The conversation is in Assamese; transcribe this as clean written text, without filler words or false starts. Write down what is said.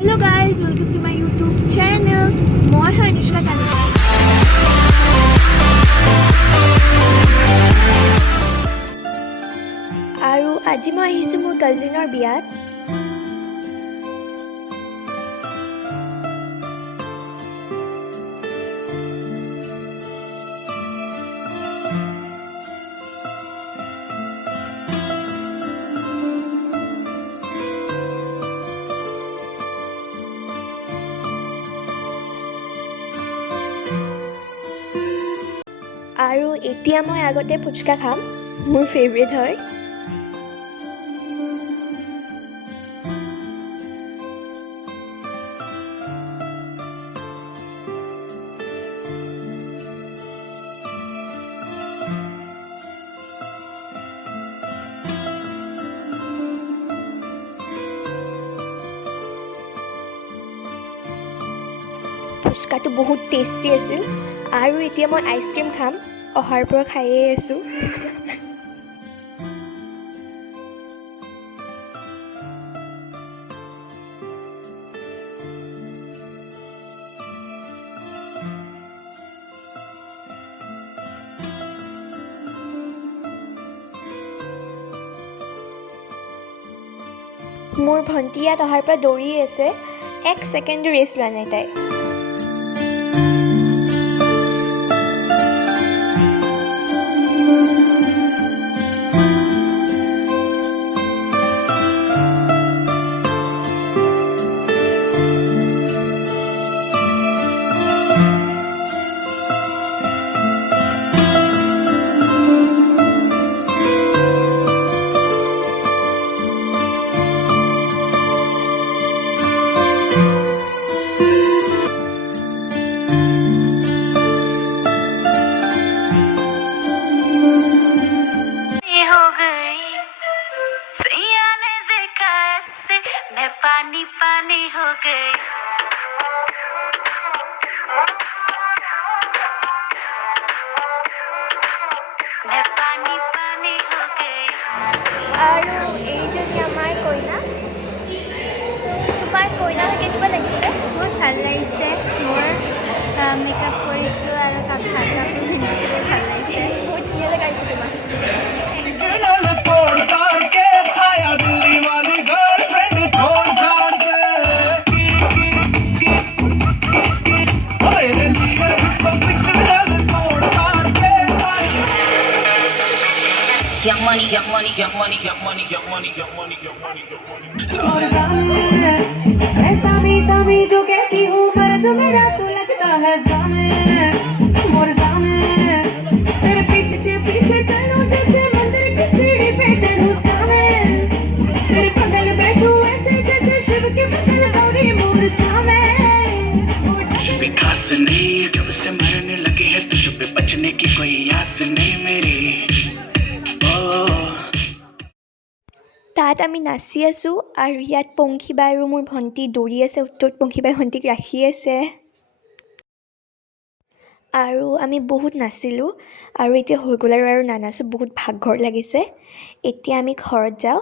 Hello guys, welcome to my YouTube channel. মই হয় অনুষ্কা কানি। আৰু আজি মই আহিছোঁ মোৰ কাজিনৰ বিয়াত। আৰু এতিয়া মই আগতে ফুচকা খাম, মোৰ ফেভৰেট হয়। ফুচকাটো বহুত টেষ্টি আছিল। আৰু এতিয়া মই আইচক্ৰীম খাম, অহাৰ পৰা খায়ে আছোঁ। মোৰ ভণ্টি ইয়াত অহাৰ পৰা দৌৰি আছে, 1 ছেকেণ্ডো ৰেষ্ট লোৱা নাই তাই। पानी पानी हो गई मैं पानी पानी हो गई আৰু এইজনী আমাৰ কইনা। তোমাৰ কইনা কেনেকুৱা লাগিছে? বহুত ভাল লাগিছে। মোৰ মেকআপ কৰিছোঁ আৰু কাপোৰ পিন্ধিছিলোঁ, ভাল লাগিছে। বহুত ধুনীয়া লগাইছে তোমাক। Young money, young money, young money, young money, young money, young money, young money, young money. ऐसा भी जो कहती हूँ मर्द मेरा तो लगता है ज़ामे मोर ज़ामे तेरे पीछे पीछे चलूं जैसे मंदिर की सीढ़ी पे चढ़ूं सामे तेरे बगल बैठूं ऐसे जैसे शिव के बगल गौरी मोर सामे भी खास नहीं जब से मरने लगे हैं तुझ पे बचने की कोई आस नहीं मेरी তাত আমি নাচি আছোঁ আৰু ইয়াত পংখীবা আৰু মোৰ ভণ্টি দৌৰি আছে, উত্তৰত পংখীবাই ভণ্টিক ৰাখি আছে। আৰু আমি বহুত নাচিলোঁ আৰু এতিয়া হৈ গ'ল আৰু নানাচোঁ, বহুত ভাগৰ লাগিছে। এতিয়া আমি ঘৰত যাওঁ।